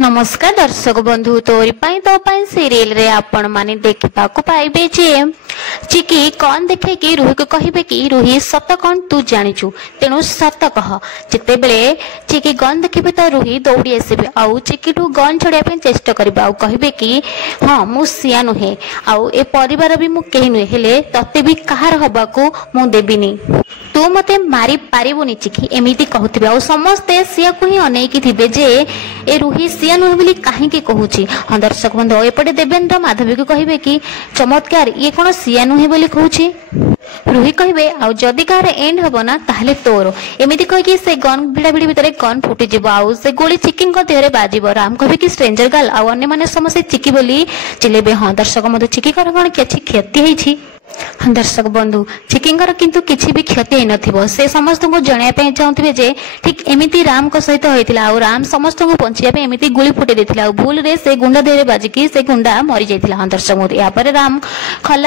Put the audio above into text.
नमस्कार दर्शक बंधु तोरी पाई तो पाई सीरियल रे आपण माने देखा पाइबे जे चिकी कौन देखे कि रूही को कहिबे कि रूही सत कौन तू जानिचु तेणु सत कह जिते बेले चिकी गन देखिबे तो रूही दौड़ी आसीबे आउ चिकी टू गन छड़िया पे चेष्टा करबे आउ कहिबे कि हां मु सिया नुहे आउ ए परिवार भी मु केहि नुहे हेले तते भी कहार हबाकू मु देबिनी तू मते मारी पारिबुनी चिकी एमिति कहउथिबे आउ समस्ते सिया को ही अनेकी थिबे जे ए रूही सिया नुहे बोली काहेकि कहूची हां दर्शक बंधु एपटे देवेंद्र माधवी को कहिबे कि चमत्कार ये कोन सिया नुहे बोली कहूची रूही कहिबे आउ जदी कार एंड हबो ना ताहले तोर एमिति कहि कि से गन भिड़ा भिड़ी भितरे गन फुटी जिवो आउ से गोली चिकी को देहरे बाजिबो राम कहि कि स्ट्रेंजर गर्ल आउ अन्य माने समस्त चिकी बोली चिलेबे हां दर्शक बंधु चिकी कर कोन केछि क्षति हेछि दर्शक बंधु चिकिंगर किंतु किछि भी क्षति है नथिबो से समस्त को जणिया पे चाहथिबे जे ठीक एमिति राम को सहित होइतिला आ राम समस्त को पंचिया पे एमिति गुली फुटे देथिला आ भूल रे से गुंडा देहरे बाजी की से गुंडा मरि जाइतिला दर्शक बंधु या पर राम खला